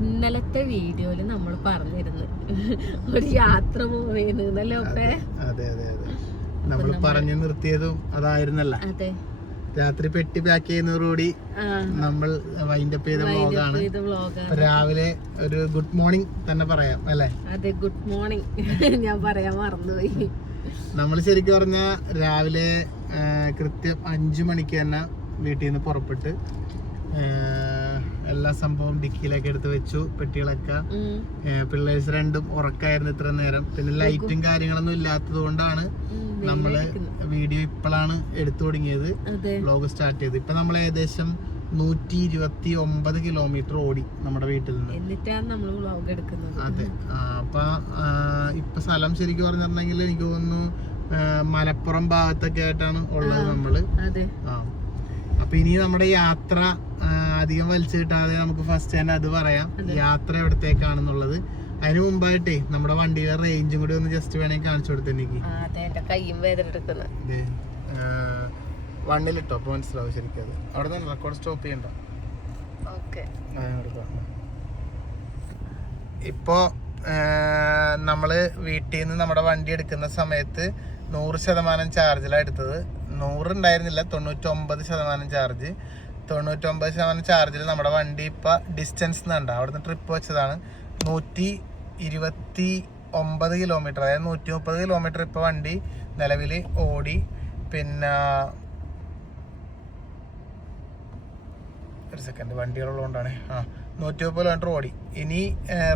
ഇന്നലത്തെ വീഡിയോയില് നമ്മൾ പറഞ്ഞിരുന്നു ഒരു യാത്ര പോവുന്നല്ലേ. അതെ അതെ അതെ, നമ്മൾ പറഞ്ഞു നിർത്തിയതും അതായിരുന്നല്ല. അതെ, രാത്രി പെട്ടി പാക്ക് ചെയ്യുന്നതോടുകൂടി നമ്മൾ വൈൻഡപ്പ് ചെയ്ത വ്ളോഗാണ്. രാവിലെ ഒരു ഗുഡ് മോർണിംഗ് തന്നെ പറയാം അല്ലെ? അതെ, ഗുഡ് മോർണിംഗ് ഞാൻ പറയാൻ മറന്നുപോയി. നമ്മൾ ശരിക്കും പറഞ്ഞ രാവിലെ കൃത്യം 5 മണിക്ക് തന്നെ വീട്ടിൽ നിന്ന് പുറപ്പെട്ട് എല്ലാ സംഭവം ഡിക്കിയിലേക്ക് എടുത്ത് വെച്ചു. പെട്ടികളൊക്കെ പിള്ളേഴ്സ് രണ്ടും ഉറക്കായിരുന്നു ഇത്ര നേരം. പിന്നെ ലൈറ്റും കാര്യങ്ങളൊന്നും ഇല്ലാത്തത് കൊണ്ടാണ് നമ്മള് വീഡിയോ ഇപ്പോഴാണ് എടുത്തു തുടങ്ങിയത്, വ്ലോഗ് സ്റ്റാർട്ട് ചെയ്ത്. ഇപ്പൊ നമ്മൾ ഏകദേശം 129 കിലോമീറ്റർ ഓടി നമ്മുടെ വീട്ടിൽ നിന്ന്. എന്നിട്ടാണ് നമ്മൾ വ്ലോഗ് എടുക്കുന്നത്. അതെ, അപ്പൊ ഇപ്പൊ സ്ഥലം ശരിക്കും പറഞ്ഞിട്ടുണ്ടെങ്കിൽ എനിക്ക് തോന്നുന്നു മലപ്പുറം ഭാഗത്തൊക്കെ ആയിട്ടാണ് ഉള്ളത് നമ്മള്. അപ്പൊ ഇനി നമ്മുടെ യാത്ര അധികം വലിച്ചു കിട്ടാതെ നമുക്ക് ഫസ്റ്റ് തന്നെ അത് പറയാം, യാത്ര എവിടത്തേക്കാണെന്നുള്ളത്. അതിന് മുമ്പായിട്ടേ നമ്മുടെ വണ്ടിയുടെ റേഞ്ചും കൂടി ഒന്ന് ജസ്റ്റ് വേണമെങ്കിൽ കാണിച്ചു കൊടുത്തു എനിക്ക്. വണ്ണിലിട്ടോ അപ്പൊ മനസ്സിലാവും ശരിക്കും. അത് അവിടെ തന്നെ റെക്കോർഡ് സ്റ്റോപ്പ് ചെയ്യണ്ട. ഇപ്പോ നമ്മള് വീട്ടിൽ നിന്ന് നമ്മുടെ വണ്ടി എടുക്കുന്ന സമയത്ത് 100% ചാർജിലാണ് എടുത്തത്. 100 ഉണ്ടായിരുന്നില്ല, 99% ചാർജ്. 99% ചാർജിൽ നമ്മുടെ വണ്ടി ഇപ്പൊ ഡിസ്റ്റൻസ് കണ്ട അവിടുന്ന് ട്രിപ്പ് വെച്ചതാണ് 129 കിലോമീറ്റർ, അതായത് 130 കിലോമീറ്റർ ഇപ്പൊ വണ്ടി നിലവിൽ ഓടി. പിന്നെ ഒരു സെക്കൻഡ്, വണ്ടികളുള്ളതുകൊണ്ടാണ്. 130 കിലോമീറ്റർ ഓടി. ഇനി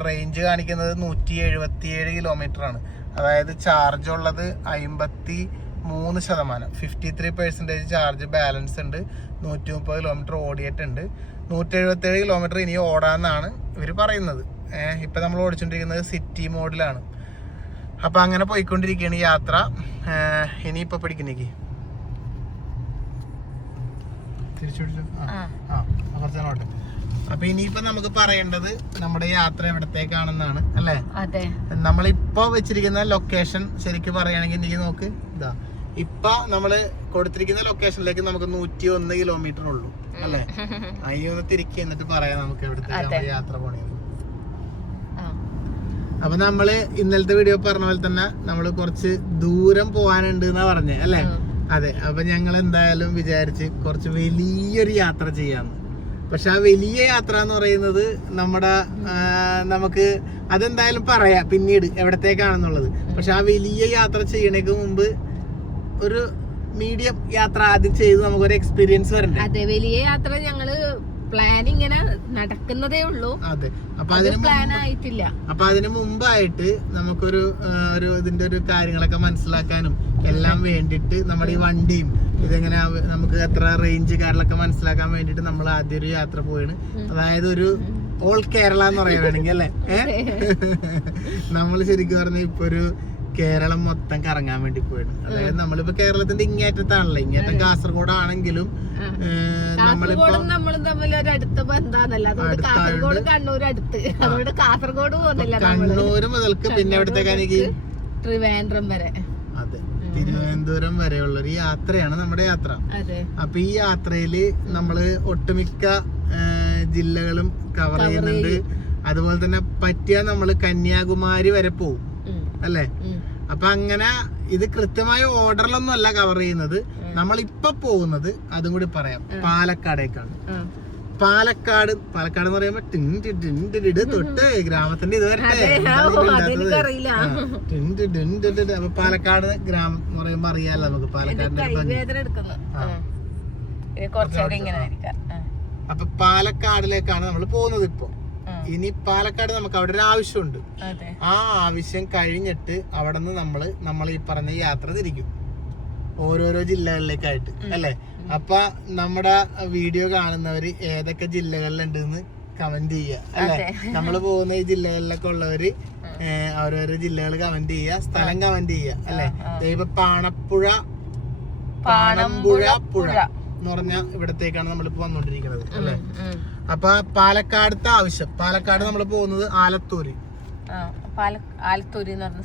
റേഞ്ച് കാണിക്കുന്നത് 177 കിലോമീറ്റർ ആണ്. അതായത് ചാർജ് ഉള്ളത് 53%, 53% ചാർജ് ബാലൻസ് ഉണ്ട്. 130 കിലോമീറ്റർ ഓടിയിട്ടുണ്ട്. 177 കിലോമീറ്റർ ഇനി ഓടാന്നാണ് ഇവർ പറയുന്നത്. ഇപ്പൊ നമ്മൾ ഓടിച്ചോണ്ടിരിക്കുന്നത് സിറ്റി മോഡിലാണ്. അപ്പൊ അങ്ങനെ പോയിക്കൊണ്ടിരിക്കുകയാണ് യാത്ര. ഇനിയിപ്പൊ പിടിക്കുന്നേക്ക് തിരിച്ചു. കുറച്ചോട്ടെ. അപ്പൊ ഇനിയിപ്പോ നമുക്ക് പറയേണ്ടത് നമ്മുടെ യാത്ര എവിടത്തേക്കാണെന്നാണ് അല്ലേ? നമ്മളിപ്പോ വെച്ചിരിക്കുന്ന ലൊക്കേഷൻ ശരിക്കും പറയുകയാണെങ്കിൽ നീ നോക്ക്, ഇതാ ഇപ്പൊ നമ്മള് കൊടുത്തിരിക്കുന്ന ലൊക്കേഷനിലേക്ക് നമുക്ക് 101 കിലോമീറ്റർ ഉള്ളൂ അല്ലേ? അതിന് ഒന്ന് തിരിക്കി എന്നിട്ട് പറയാം നമുക്ക് എവിടത്തേക്ക് യാത്ര പോണേന്ന്. അപ്പൊ നമ്മള് ഇന്നലത്തെ വീഡിയോ പറഞ്ഞ പോലെ തന്നെ നമ്മള് കുറച്ച് ദൂരം പോവാനുണ്ട് എന്നാ പറഞ്ഞേ അല്ലേ? അതെ, അപ്പൊ ഞങ്ങൾ എന്തായാലും വിചാരിച്ച് കുറച്ച് വലിയൊരു യാത്ര ചെയ്യാന്ന്. പക്ഷെ ആ വലിയ യാത്ര എന്ന് പറയുന്നത് നമുക്ക് അതെന്തായാലും പറയാം പിന്നീട് എവിടത്തേക്കാണെന്നുള്ളത്. പക്ഷെ ആ വലിയ യാത്ര ചെയ്യണേക്ക് മുമ്പ് ഒരു മീഡിയം യാത്ര ആദ്യം ചെയ്ത് നമുക്കൊരു എക്സ്പീരിയൻസ് വരണ്ടേ? അതെ, വലിയ യാത്ര ഞങ്ങള് പ്ലാൻ ഇങ്ങനെ നടക്കുന്നതേ ഉള്ളൂ. അതെ, അപ്പൊ അതിന് പ്ലാൻ ആയിട്ടില്ല. അപ്പൊ അതിന് മുമ്പായിട്ട് നമുക്കൊരു ഇതിന്റെ ഒരു കാര്യങ്ങളൊക്കെ മനസ്സിലാക്കാനും എല്ലാം വേണ്ടിട്ട് നമ്മുടെ ഈ വണ്ടിയും ഇതെങ്ങനെ നമുക്ക് എത്ര റേഞ്ച് കാര്യങ്ങളൊക്കെ മനസ്സിലാക്കാൻ വേണ്ടിട്ട് നമ്മൾ ആദ്യം ഒരു യാത്ര പോയാണ്. അതായത് ഒരു ഓൾ കേരള എന്ന് പറയാൻ വേണമെങ്കിൽ അല്ലെ? നമ്മൾ ശരിക്കും പറഞ്ഞ ഇപ്പൊ ഒരു കേരളം മൊത്തം കറങ്ങാൻ വേണ്ടി പോയാണ്. അതായത് നമ്മളിപ്പോ കേരളത്തിന്റെ ഇങ്ങേറ്റത്താണല്ലോ, ഇങ്ങേറ്റം കാസർഗോഡ് ആണെങ്കിലും കണ്ണൂര് മുതൽക്ക് പിന്നെ എവിടത്തേക്കാണെങ്കിൽ ട്രിവാൻഡ്രം വരെ. അതെ, തിരുവനന്തപുരം വരെയുള്ളൊരു യാത്രയാണ് നമ്മുടെ യാത്ര. അപ്പൊ ഈ യാത്രയില് നമ്മള് ഒട്ടുമിക്ക ജില്ലകളും കവർ ചെയ്യുന്നുണ്ട്. അതുപോലെ തന്നെ പറ്റിയാൽ നമ്മള് കന്യാകുമാരി വരെ പോകും അല്ലേ? അപ്പൊ അങ്ങനെ ഇത് കൃത്യമായ ഓർഡറിലൊന്നും അല്ല കവർ ചെയ്യുന്നത്. നമ്മൾ ഇപ്പൊ പോകുന്നത് അതും കൂടി പറയാം, പാലക്കാടേക്കാണ്. പാലക്കാട് എന്ന് പറയുമ്പോ തൊട്ട് ഗ്രാമത്തിന്റെ ഇത് വരട്ടെ. അപ്പൊ പാലക്കാട് ഗ്രാമം എന്ന് പറയുമ്പോ അറിയാലോ നമുക്ക് പാലക്കാടിന്റെ. അപ്പൊ പാലക്കാടിലേക്കാണ് നമ്മൾ പോകുന്നത് ഇപ്പൊ. ഇനി പാലക്കാട് നമുക്ക് അവിടെ ഒരു ആവശ്യമുണ്ട്. ആ ആവശ്യം കഴിഞ്ഞിട്ട് അവിടെ നിന്ന് നമ്മൾ ഈ പറഞ്ഞ യാത്ര തിരിക്കും ഓരോരോ ജില്ലകളിലേക്കായിട്ട് അല്ലെ? അപ്പൊ നമ്മുടെ വീഡിയോ കാണുന്നവര് ഏതൊക്കെ ജില്ലകളിലുണ്ടെന്ന് കമന്റ് ചെയ്യുക അല്ലെ? നമ്മള് പോകുന്ന ഈ ജില്ലകളിലൊക്കെ ഉള്ളവര് ഓരോരോ ജില്ലകൾ കമന്റ് ചെയ്യുക, സ്ഥലം കമന്റ് ചെയ്യുക അല്ലെ? ഇപ്പൊ പാണമ്പുഴ പുഴ എന്ന് പറഞ്ഞ ഇവിടത്തേക്കാണ് നമ്മളിപ്പോ വന്നോണ്ടിരിക്കുന്നത് അല്ലെ? അപ്പൊ പാലക്കാടത്തെ ആവശ്യം, പാലക്കാട് നമ്മൾ പോകുന്നത് ആലത്തൂര് എന്ന് പറഞ്ഞ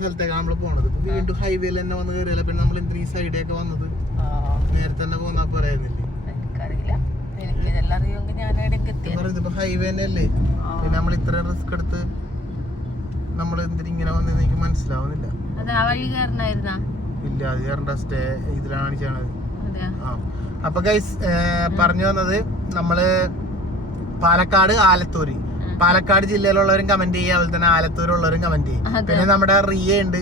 സ്ഥലത്തേക്കാണ് നമ്മൾ പോണത്. വീണ്ടും ഹൈവേയിൽ തന്നെ വന്ന് കയറിയല്ല, പിന്നെ നമ്മൾ എന്തിനാ ഈ സൈഡൊക്കെ വന്നത്? നേരത്തെ തന്നെ പോന്നാ പറയാന്നില്ലേ? എനിക്കറിയില്ല, എനിക്ക് ഇതെല്ലാം അറിയുമെങ്കിൽ ഞാൻ ഹൈവേ തന്നെ അല്ലേ? പിന്നെ നമ്മൾ ഇത്ര റിസ്ക് എടുത്ത് നമ്മൾ എന്തിനിങ്ങനെ വന്നെന്ന് എനിക്ക് മനസ്സിലാവുന്നില്ല. ഇല്ല, അത് കയറണ്ട, സ്റ്റേ ഇതിലാണ് ചെയ്യണത്. അപ്പൊ ഗൈസ് പറഞ്ഞു വന്നത്, നമ്മള് പാലക്കാട് ആലത്തൂര്, പാലക്കാട് ജില്ലയിലുള്ളവരും കമന്റ് ചെയ്യുക, അതുപോലെ തന്നെ ആലത്തൂരുള്ളവരും കമന്റ് ചെയ്യും. പിന്നെ നമ്മുടെ റിയ ഉണ്ട്,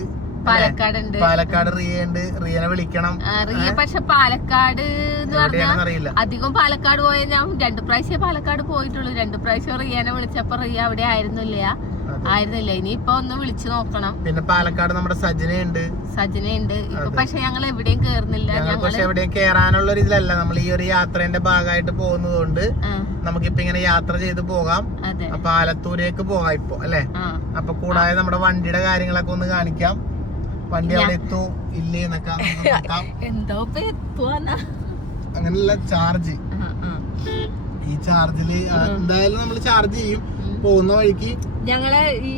പാലക്കാട് റിയ ഉണ്ട്, റിയനെ വിളിക്കണം. റിയ പക്ഷെ പാലക്കാട് അറിയില്ല, അധികം പാലക്കാട് പോയ ഞാൻ 2 പ്രാവശ്യം പാലക്കാട് പോയിട്ടുള്ളൂ. 2 പ്രാവശ്യം റിയനെ വിളിച്ചപ്പോ റിയ അവിടെ ആയിരുന്നില്ല. ഇനിയിപ്പൊ ഒന്ന് വിളിച്ചു നോക്കണം. പിന്നെ പാലക്കാട് നമ്മുടെ സജനയുണ്ട് ഇപ്പൊ പക്ഷെ ഞങ്ങൾ എവിടെയും കേറുന്നില്ല. പക്ഷെ എവിടെയും കേറാനുള്ള ഒരു ഇതിലല്ല, നമ്മൾ ഈ ഒരു യാത്രേന്റെ ഭാഗമായിട്ട് പോകുന്നതുകൊണ്ട് നമുക്കിപ്പൊ ഇങ്ങനെ യാത്ര ചെയ്ത് പോകാം. അപ്പൊ ആലത്തൂരേക്ക് പോകാം ഇപ്പൊ, അല്ലെ? അപ്പൊ കൂടാതെ നമ്മുടെ വണ്ടിയുടെ കാര്യങ്ങളൊക്കെ ഒന്ന് കാണിക്കാം. വണ്ടി അവിടെ എത്തൂ ഇല്ലേ എന്നൊക്കെ നോക്കാം. അങ്ങനെയുള്ള ചാർജ്, ഈ ചാർജില് എന്തായാലും നമ്മൾ ചാർജ് ചെയ്യും പോകുന്ന വഴിക്ക്. ഞങ്ങള് ഈ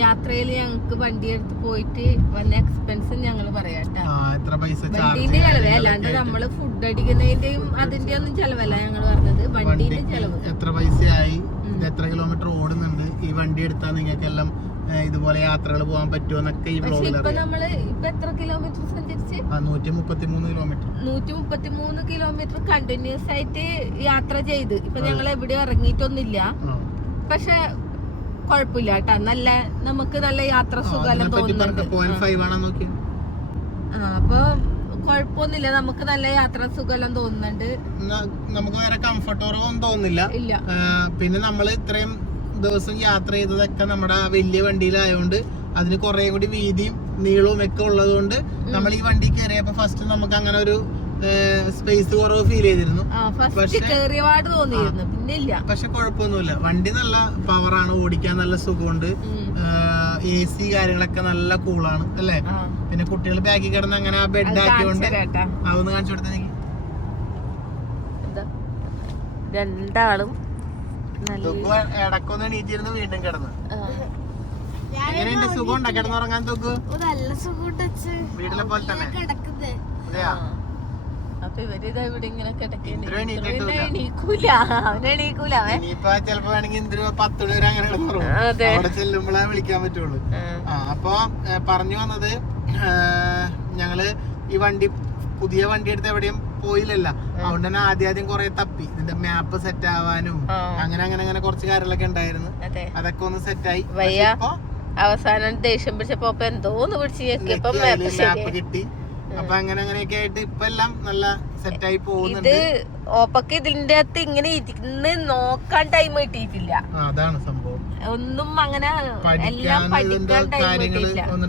യാത്രയിൽ ഞങ്ങക്ക് വണ്ടി എടുത്ത് പോയിട്ട് വന്ന എക്സ്പെൻസ് ഞങ്ങള് പറയാട്ടോ. വണ്ടീന്റെ ചെലവേ, അല്ലാണ്ട് നമ്മള് ഫുഡ് അടിക്കുന്നതിന്റെയും അതിന്റെ ഒന്നും ചെലവല്ല ഞങ്ങള് പറഞ്ഞത്. വണ്ടീന്റെ ചെലവ് എത്ര പൈസയായി, എത്ര കിലോമീറ്റർ ഓടുന്നുണ്ട്, ഈ വണ്ടി എടുത്താൽ നിങ്ങൾക്ക് എല്ലാം ഇതുപോലെ യാത്രകൾ പോകാൻ പറ്റുമോ എന്നൊക്കെ ഈ വ്ലോഗിൽ എത്ര കിലോമീറ്റർ സഞ്ചരിച്ച്? 133 കിലോമീറ്റർ കണ്ടിന്യൂസ് ആയിട്ട് യാത്ര ചെയ്ത് ഇപ്പൊ ഞങ്ങൾ എവിടെ ഇറങ്ങിയിട്ടൊന്നുമില്ല. പക്ഷെ കൊഴപ്പില്ല കേട്ടാ, നല്ല നമുക്ക് നല്ല യാത്ര സുഖം തോന്നുന്നുണ്ട്. അപ്പൊ കൊഴപ്പൊന്നുമില്ല, നമുക്ക് നല്ല യാത്ര സുഖം തോന്നുന്നുണ്ട്. നമുക്ക് വേറെ കംഫർട്ടൊന്നും തോന്നുന്നില്ല. പിന്നെ നമ്മൾ ഇത്രയും ദിവസം യാത്ര ചെയ്തതൊക്കെ നമ്മുടെ വലിയ വണ്ടിയിലായതുകൊണ്ട് അതിന് കുറെ കൂടി വീതിയും നീളവും ഒക്കെ ഉള്ളത് കൊണ്ട് നമ്മൾ ഈ വണ്ടി കയറിയപ്പോ ഫസ്റ്റ് നമുക്ക് അങ്ങനെ ഒരു സ്പേസ് കുറവ് ഫീൽ ചെയ്തിരുന്നു. പക്ഷെ കുഴപ്പമൊന്നുമില്ല, വണ്ടി നല്ല പവറാണ്, ഓടിക്കാൻ നല്ല സുഖമുണ്ട്. AC കാര്യങ്ങളൊക്കെ നല്ല കൂളാണ്, അല്ലേ? പിന്നെ കുട്ടികൾ ബാക്കി കിടന്ന് അങ്ങനെ ബെഡ് ആക്കിയോണ്ട് അതൊന്ന് കാണിച്ചു കൊടുത്തേ. രണ്ടാളും ഇടക്കൊന്ന് എണീറ്റിരുന്ന് വീണ്ടും കിടന്ന്. എങ്ങനെയുണ്ട്, സുഖമുണ്ടോ കിടന്നുറങ്ങാൻ? തോക്ക് വീട്ടിലെ പോലെ തന്നെ. അപ്പൊ ഇവരിതാ ഇവിടെ ഇങ്ങനെ ഇനിയിപ്പോ ചെലപ്പോ വേണമെങ്കിൽ ഇന്ദിര 10 വരെ അങ്ങനെ അവിടെ ചെല്ലുമ്പോഴേ വിളിക്കാൻ പറ്റുള്ളൂ. അപ്പൊ പറഞ്ഞു വന്നത്, ഞങ്ങള് ഈ വണ്ടി പുതിയ വണ്ടി എടുത്ത് എവിടെയും പോയില്ലല്ലോ, അതുകൊണ്ട് തന്നെ ആദ്യം കുറെ തപ്പി ഇതിന്റെ മാപ്പ് സെറ്റ് ആവാനും അങ്ങനെ കുറച്ച് കാര്യങ്ങളൊക്കെ ഉണ്ടായിരുന്നു. അതൊക്കെ ഒന്ന് സെറ്റായി. അവസാനം ദേഷ്യം പിടിച്ചപ്പോ എന്തോന്ന് മാപ്പ് കിട്ടി. അപ്പൊ അങ്ങനെയൊക്കെ ആയിട്ട് ഇപ്പൊ എല്ലാം നല്ല സെറ്റായി പോകുന്നുണ്ട്. ഓപ്പക്ക് ഇതിന്റെ അകത്ത് ഇങ്ങനെ ഇരുന്ന് നോക്കാൻ ടൈം കിട്ടിയിട്ടില്ല. അതാണ് സംഭവം, ഒന്നും അങ്ങനെ എല്ലാം പഠിക്കാൻ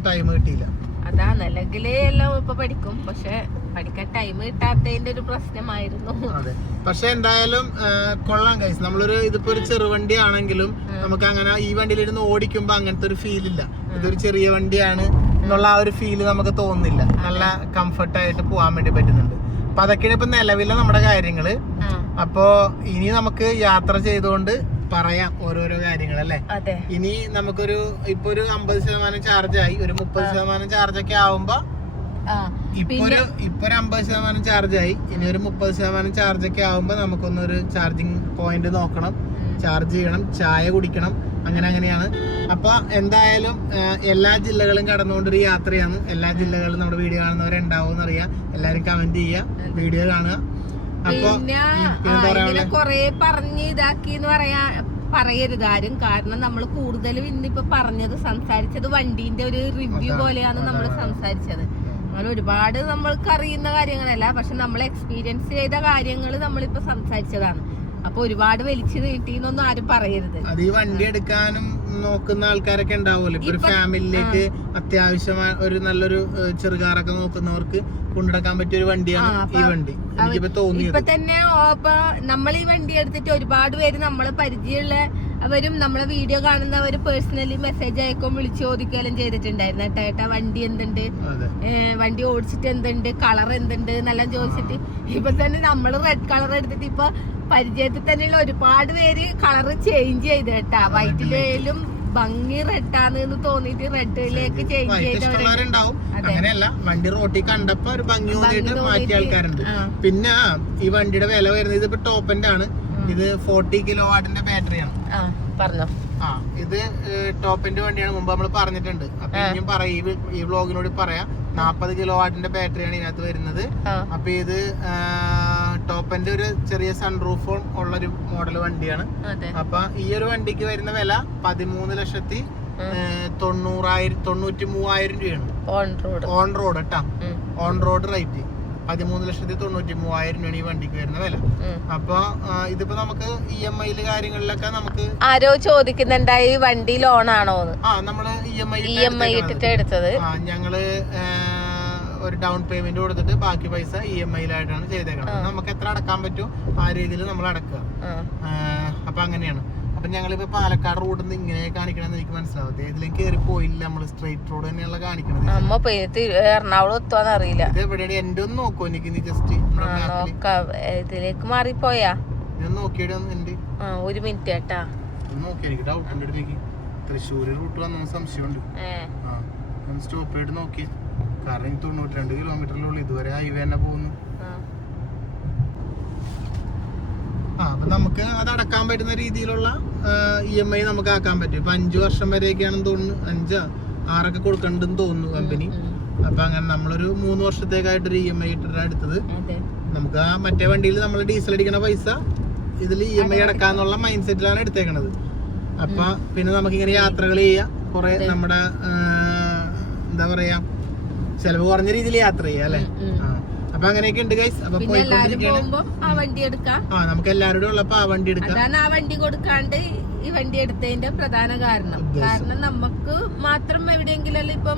ടൈം കിട്ടിയില്ല. അതാണ്, അല്ലെങ്കിലേ എല്ലാം ഇപ്പൊ പഠിക്കും, പക്ഷെ പഠിക്കാൻ ടൈം കിട്ടാത്തതിന്റെ ഒരു പ്രശ്നമായിരുന്നു. അതെ, പക്ഷെ എന്തായാലും കൊള്ളാം ഗൈസ്. നമ്മളൊരു ഇതിപ്പോ ഒരു ചെറുവണ്ടി ആണെങ്കിലും നമുക്ക് അങ്ങനെ ഈ വണ്ടിയിലിരുന്ന് ഓടിക്കുമ്പോ അങ്ങനത്തെ ഒരു ഫീൽ ഇല്ല. ഇതൊരു ചെറിയ വണ്ടിയാണ് എന്നുള്ള ആ ഒരു ഫീല് നമുക്ക് തോന്നുന്നില്ല. നല്ല കംഫർട്ടായിട്ട് പോകാൻ വേണ്ടി പറ്റുന്നുണ്ട്. അപ്പൊ അതൊക്കെയാണ് ഇപ്പൊ നിലവിലെ നമ്മുടെ കാര്യങ്ങള്. അപ്പോ ഇനി നമുക്ക് യാത്ര ചെയ്തുകൊണ്ട് പറയാം ഓരോരോ കാര്യങ്ങൾ, അല്ലേ? ഇനി നമുക്കൊരു ഇപ്പൊ ഒരു 50% ചാർജായി, ഒരു 30% ചാർജൊക്കെ ആവുമ്പോ ഇപ്പൊ ഒരു 50% ചാർജായി, ഇനി ഒരു 30% ചാർജൊക്കെ ആവുമ്പോ നമുക്കൊന്നൊരു ചാർജിങ് പോയിന്റ് നോക്കണം, ചാർജ് ചെയ്യണം, ചായ കുടിക്കണം, അങ്ങനെയാണ്. അപ്പൊ എന്തായാലും എല്ലാ ജില്ലകളും കടന്നുകൊണ്ടൊരു യാത്രയാണ്. എല്ലാ ജില്ലകളിലും നമ്മുടെ വീഡിയോ കാണുന്നവരുണ്ടാവും അറിയാം. എല്ലാരും കമന്റ് ചെയ്യുക, വീഡിയോ കാണുക. പിന്നെ കൊറേ പറഞ്ഞ് ഇതാക്കി എന്ന് പറയരുത് ആരും. കാരണം നമ്മൾ കൂടുതലും ഇന്നിപ്പോ സംസാരിച്ചത് വണ്ടീന്റെ ഒരു റിവ്യൂ പോലെയാണ് നമ്മൾ സംസാരിച്ചത്. അങ്ങനെ ഒരുപാട് നമ്മൾക്ക് അറിയുന്ന കാര്യങ്ങളല്ല, പക്ഷെ നമ്മൾ എക്സ്പീരിയൻസ് ചെയ്ത കാര്യങ്ങൾ നമ്മളിപ്പോ സംസാരിച്ചതാണ്. അപ്പൊ ഒരുപാട് വലിച്ചു നീട്ടിന്നൊന്നും ആരും പറയരുത്. അത് ഈ വണ്ടി എടുക്കാനും നോക്കുന്ന ആൾക്കാരൊക്കെ ഉണ്ടാവുമല്ലോ. ഇപ്പൊ ഒരു ഫാമിലിയിലേക്ക് അത്യാവശ്യമായ ഒരു നല്ലൊരു ചെറുകാറൊക്കെ നോക്കുന്നവർക്ക് കൊണ്ടുനടക്കാൻ പറ്റിയ ഒരു വണ്ടിയാണ് ഈ വണ്ടി. എനിക്കിപ്പോ തോന്നിയത് ഇപ്പൊ തന്നെ നമ്മൾ ഈ വണ്ടി എടുത്തിട്ട് ഒരുപാട് പേര് നമ്മളെ പരിചയമുള്ള അവരും നമ്മളെ വീഡിയോ കാണുന്നവര് പേഴ്സണലി മെസ്സേജ് അയക്കും, വിളിച്ചു ചോദിക്കുകയും ചെയ്തിട്ടുണ്ടായിരുന്നു. ഏട്ടാ വണ്ടി എന്തുണ്ട്, വണ്ടി ഓടിച്ചിട്ട് എന്തുണ്ട്, കളർ എന്തുണ്ട് എന്നെല്ലാം ചോദിച്ചിട്ട്. ഇപ്പൊ തന്നെ നമ്മള് റെഡ് കളർ എടുത്തിട്ട് ഇപ്പൊ പരിചയത്തിൽ തന്നെയുള്ള ഒരുപാട് പേര് കളർ ചേഞ്ച് ചെയ്ത് കേട്ടാ. വൈറ്റിലും ഭംഗി റെഡാന്ന് തോന്നിട്ട് റെഡിലേക്ക് ചേഞ്ച് ചെയ്തവരുണ്ടാവും. അങ്ങനെയല്ല, വണ്ടി റോട്ടിൽ കണ്ടപ്പോ ഒരു ഭംഗി തോന്നിയിട്ട് മാറ്റിയ ആൾക്കാരുണ്ട്. പിന്നെ ഈ വണ്ടിയുടെ വില വരുന്നത് ഇതിപ്പോ ടോപ്പ് എൻഡ് ആണ്. ഇത് 40 കിലോവാട്ടിന്റെ ബാറ്ററിയാണ്. പറഞ്ഞോ. ഇത് ടോപ്പിന്റെ വണ്ടിയാണ്, മുമ്പ് നമ്മൾ പറഞ്ഞിട്ടുണ്ട്. അപ്പൊ ഇനിയും പറയും, ഈ വ്ലോഗിനോട് പറയാം. 40 കിലോവാട്ടിന്റെ ബാറ്ററിയാണ് ഇതിനകത്ത് വരുന്നത്. അപ്പൊ ഇത് ടോപ്പിന്റെ ഒരു ചെറിയ സൺറൂഫ് ഉള്ളൊരു മോഡൽ വണ്ടിയാണ്. അപ്പൊ ഈ ഒരു വണ്ടിക്ക് വരുന്ന വില 13,93,000 രൂപയാണ് ഓൺ റോഡ് കേട്ടാ. ഓൺ റോഡ് റേറ്റ് 13,93,000 രൂപയാണ് ഈ വണ്ടിക്ക് വരുന്ന വില. അപ്പൊ ഇതിപ്പോ നമുക്ക് EMI കാര്യങ്ങളിലൊക്കെ നമുക്ക് ആരോ ചോദിക്കുന്നുണ്ടായി വണ്ടി ലോൺ ആണോ? നമ്മള് EMI ഇട്ടിട്ട് എടുത്തത്. ഞങ്ങള് ഒരു ഡൗൺ പേയ്മെന്റ് കൊടുത്തിട്ട് ബാക്കി പൈസ EMI-യിലായിട്ടാണ് ചെയ്തേക്കുന്നത്. നമുക്ക് എത്ര അടക്കാൻ പറ്റും ആ രീതിയിൽ നമ്മൾ അടക്കുക. അപ്പൊ അങ്ങനെയാണ്. അപ്പൊ ഞങ്ങളിപ്പോ പാലക്കാട് റോഡിൽ നിന്ന് ഇങ്ങനെ കാണിക്കണമെന്ന് എനിക്ക് മനസ്സിലാവത്തെ. ഇതിലേക്ക് കയറി പോയില്ല, നമ്മള് സ്ട്രൈറ്റ് റോഡ് തന്നെയുള്ള കാണിക്കണത്. എറണാകുളം എത്തുവാന്ന് അറിയില്ല. ഇത് എവിടെയാണ് എന്റെ ഒന്ന് നോക്കോ എനിക്ക്, നീ ജസ്റ്റ് ഇതിലേക്ക് മാറിപ്പോയാ നോക്കിയിട്ട് എന്റെ 1 മിനിറ്റ് കേട്ടാ നോക്കി. എനിക്ക് ഡൗട്ട് ഉണ്ട് ഇതിലേക്ക്. തൃശ്ശൂര് റൂട്ട് വന്ന സംശയമുണ്ട്. സ്റ്റോപ്പ് ചെയ്തിട്ട് നോക്കി. കാരണം 92 കിലോമീറ്ററിലുള്ളൂ, ഇതുവരെ ഹൈവേ തന്നെ പോകുന്നു. അപ്പൊ നമുക്ക് അത് അടക്കാൻ പറ്റുന്ന രീതിയിലുള്ള EMI നമുക്ക് ആക്കാൻ പറ്റും. ഇപ്പൊ 5 വർഷം വരെയൊക്കെയാണെന്ന് തോന്നുന്നു, 5-6 കൊടുക്കണ്ടെന്ന് തോന്നുന്നു കമ്പനി. അപ്പൊ അങ്ങനെ നമ്മളൊരു 3 വർഷത്തേക്കായിട്ടൊരു EMI ഇട്ടിട്ടാണ് എടുത്തത്. നമുക്ക് ആ മറ്റേ വണ്ടിയിൽ നമ്മൾ ഡീസൽ അടിക്കണ പൈസ ഇതിൽ EMI അടക്കാന്നുള്ള മൈൻഡ് സെറ്റിലാണ് എടുത്തേക്കണത്. അപ്പൊ പിന്നെ നമുക്കിങ്ങനെ യാത്രകൾ ചെയ്യാം, കുറെ നമ്മുടെ എന്താ പറയാ ചെലവ് കുറഞ്ഞ രീതിയിൽ യാത്ര ചെയ്യാം അല്ലെ. അപ്പൊ അങ്ങനെയൊക്കെ ഉണ്ട് ഗൈസ്. അപ്പൊ നമുക്ക് എല്ലാവരുടെ ഉള്ളപ്പോ ആ വണ്ടി എടുക്കാം. ആ വണ്ടി കൊടുക്കാണ്ട് ഈ വണ്ടി എടുത്തതിന്റെ പ്രധാന കാരണം നമുക്ക് മാത്രം എവിടെയെങ്കിലും ഇപ്പം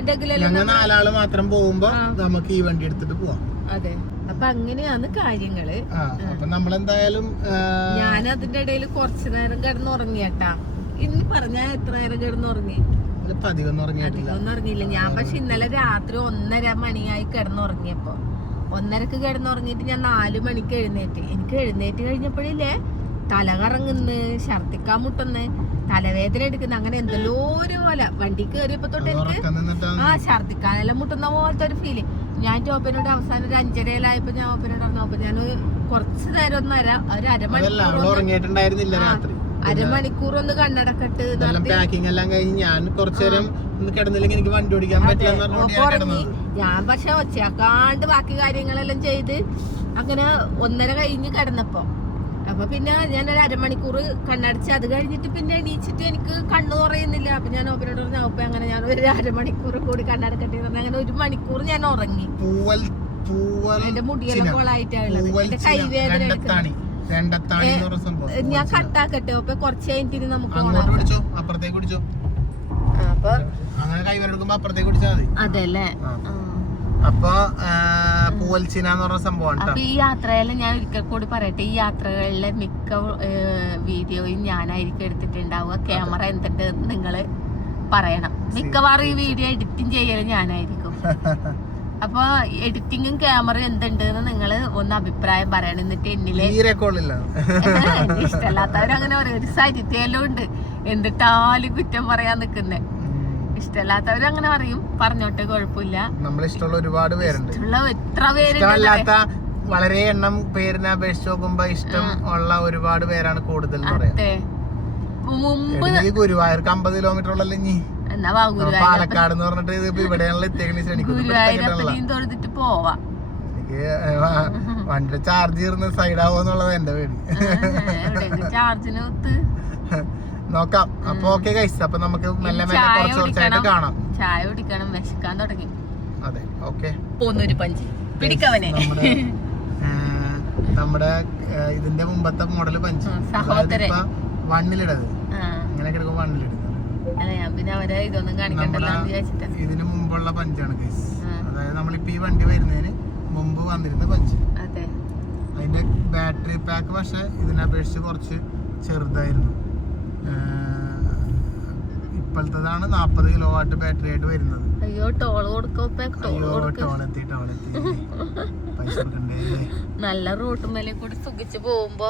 എന്തെങ്കിലും ഞങ്ങൾ 4 ആള് മാത്രം പോകുമ്പോ നമുക്ക് ഈ വണ്ടി എടുത്തിട്ട് പോവാം. അതെ. അപ്പൊ അങ്ങനെയാണ് കാര്യങ്ങള്. അപ്പൊ നമ്മളെന്തായാലും ഞാൻ അതിന്റെ ഇടയിൽ കുറച്ചു നേരം കിടന്നുറങ്ങിയട്ടാ. ഇനി പറഞ്ഞാ എത്ര നേരം കിടന്നുറങ്ങി? അധികം ഉറങ്ങിയില്ല ഞാൻ. പക്ഷെ ഇന്നലെ രാത്രി 1:30 മണിയായി കിടന്നുറങ്ങിയപ്പോ 1:30 കിടന്നുറങ്ങിയിട്ട് ഞാൻ 4 മണിക്ക് എഴുന്നേറ്റ്. എനിക്ക് എഴുന്നേറ്റ് കഴിഞ്ഞപ്പോഴില്ലേ തല കറങ്ങുന്ന്, ഛർദിക്കാൻ മുട്ടുന്ന്, തലവേദന എടുക്കുന്ന, അങ്ങനെ എന്തെല്ലോ ഒരു പോലെ വണ്ടി കയറിയപ്പോ തൊട്ട് എനിക്ക് ഛർദിക്കാനെല്ലാം മുട്ടുന്ന പോലത്തെ ഒരു ഫീല്. ഞാൻ ടോപ്പിനോട് അവസാനം ഒരു 5:30 ഞാൻ ടോപ്പിനോട് പറഞ്ഞപ്പോ ഞാൻ കുറച്ചു നേരം ഒരു അരമണിക്കൂർ ഒന്ന് കണ്ണടക്കട്ട് പാക്കിംഗ് എല്ലാം കഴിഞ്ഞ് ഞാൻ കുറച്ചു നേരം കിടന്നില്ലെങ്കിൽ എനിക്ക് വണ്ടി ഓടിക്കാൻ പറ്റില്ല. ഞാൻ പക്ഷെ ഒച്ചയാക്കാണ്ട് ബാക്കി കാര്യങ്ങളെല്ലാം ചെയ്ത് അങ്ങനെ 1:30 കഴിഞ്ഞ് കിടന്നപ്പോ. അപ്പൊ പിന്നെ ഞാൻ ഒരു അരമണിക്കൂർ കണ്ണടച്ച് അത് കഴിഞ്ഞിട്ട് പിന്നെ എണീച്ചിട്ട് എനിക്ക് കണ്ണു തുറയുന്നില്ല. അപ്പൊ ഞാൻ ഓപ്പനോട് പറഞ്ഞു ഓപ്പ അങ്ങനെ ഞാൻ ഒരു അരമണിക്കൂർ കൂടി കണ്ണടക്കട്ടെ പറഞ്ഞു. അങ്ങനെ 1 മണിക്കൂർ ഞാൻ ഉറങ്ങി. എന്റെ മുടിയെല്ലാം കോളായിട്ടാണുള്ളത്. എന്റെ കൈവേദന ഞാൻ കട്ടാക്കട്ടെ അപ്പൊ കുറച്ച് കഴിഞ്ഞിട്ട് നമുക്ക് അതെല്ലേ. അപ്പൊ പൂവൽച്ചിന എന്ന് പറഞ്ഞ സംഭവം. അപ്പൊ ഈ യാത്രയെല്ലാം ഞാൻ ഒരിക്കൽ കൂടി പറയട്ടെ, ഈ യാത്രകളിലെ മിക്ക വീഡിയോയും ഞാനായിരിക്കും എടുത്തിട്ടുണ്ടാവുക. ക്യാമറ എന്തിട്ട് നിങ്ങള് പറയണം. മിക്കവാറും ഈ വീഡിയോ എഡിറ്റിംഗ് ചെയ്യലും ഞാനായിരിക്കും. അപ്പൊ എഡിറ്റിങ്ങും ക്യാമറയും എന്തുണ്ടെന്ന് നിങ്ങള് ഒന്ന് അഭിപ്രായം പറയണം. എന്നിട്ട് എന്നിലെ ഇഷ്ടമല്ലാത്തവരങ്ങനെ പറയും. ഒരു സരിതയെല്ലാം ഉണ്ട് എന്നിട്ടാലും കുറ്റം പറയാൻ നിക്കുന്നേ. ഇഷ്ടമല്ലാത്തവരങ്ങനെ പറയും, പറഞ്ഞോട്ടെ, കുഴപ്പമില്ല. നമ്മളിഷ്ടമുള്ള ഒരുപാട് പേരുണ്ട്. എത്ര പേരുണ്ട്? വളരെ എണ്ണം പേരിനെ അപേക്ഷിച്ച് നോക്കുമ്പോ ഇഷ്ടം ഉള്ള ഒരുപാട് പേരാണ് കൂടുതൽ. മുമ്പ് ഗുരുവായൂർക്ക് 50 കിലോമീറ്റർ ഉള്ളല്ലേ ഇനി. പാലക്കാട് എന്ന് പറഞ്ഞിട്ട് ഇവിടെയാണല്ലോ തൊഴുതിട്ട് പോവാ. എനിക്ക് വണ്ടി ചാർജ് ചെയ്യുന്ന സൈഡാവോന്നുള്ളത് എന്റെ പേടി. ചാർജിന് നോക്കാം. അപ്പൊ ഓക്കെ ഗൈസ്, അപ്പൊ നമുക്ക് മെല്ലെ മെല്ലെ കുറച്ചായിട്ട് കാണാം. ചായ കുടിക്കണം, വിശക്കാൻ തുടങ്ങി. അതെ, ഓക്കെ. പോന്നൊരു പഞ്ച് പിടിക്കവനെ. നമ്മുടെ ഇതിന്റെ മുമ്പത്തെ മോഡല് പഞ്ച് വണ്ണിലിടത് ഇങ്ങനെ കിടക്കും. വണ്ണിലിടുന്നത് ഇതിന് മുമ്പുള്ള പഞ്ചാണ് ഗൈസ്. അതായത് നമ്മളിപ്പോ ഈ വണ്ടി വരുന്നതിന് മുമ്പ് വന്നിരുന്ന പഞ്ച്. അതിന്റെ ബാറ്ററി പാക്ക് പക്ഷെ ഇതിനപേക്ഷിച്ച് കുറച്ച് ചെറുതായിരുന്നു. ഇപ്പോഴത്തേതാണ് 40 കിലോവാട്ട് ബാറ്ററി ആയിട്ട് വരുന്നത്. അയ്യോ ടോൾ ടോളെത്തി പൈസ കൊടുക്കണ്ടേ? നല്ല റോട്ടുമേലെ കൂടി സുഖിച്ചു പോകുമ്പോ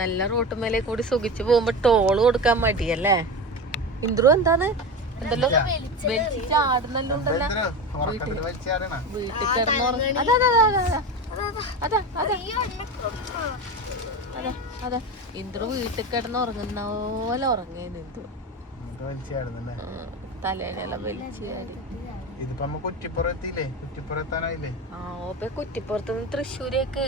നല്ല റോട്ടുമേലെ കൂടി സുഖിച്ചു പോകുമ്പോ ടോള് കൊടുക്കാൻ മടിയല്ലേ? ഇന്ദ്രു എന്താണ് എന്തല്ലോ ചാടുന്നല്ലോ ഉണ്ടല്ലോ വീട്ടിൽ കിടന്നു. അതെ അതെ ഇന്ദ്രു വീട്ടിൽ കിടന്ന് ഉറങ്ങുന്ന പോലെ ഉറങ്ങി നിന്നു. തലേനെല്ലാം വലിച്ചു കുറ്റിപ്പുറത്ത് നിന്ന് തൃശ്ശൂരേക്ക്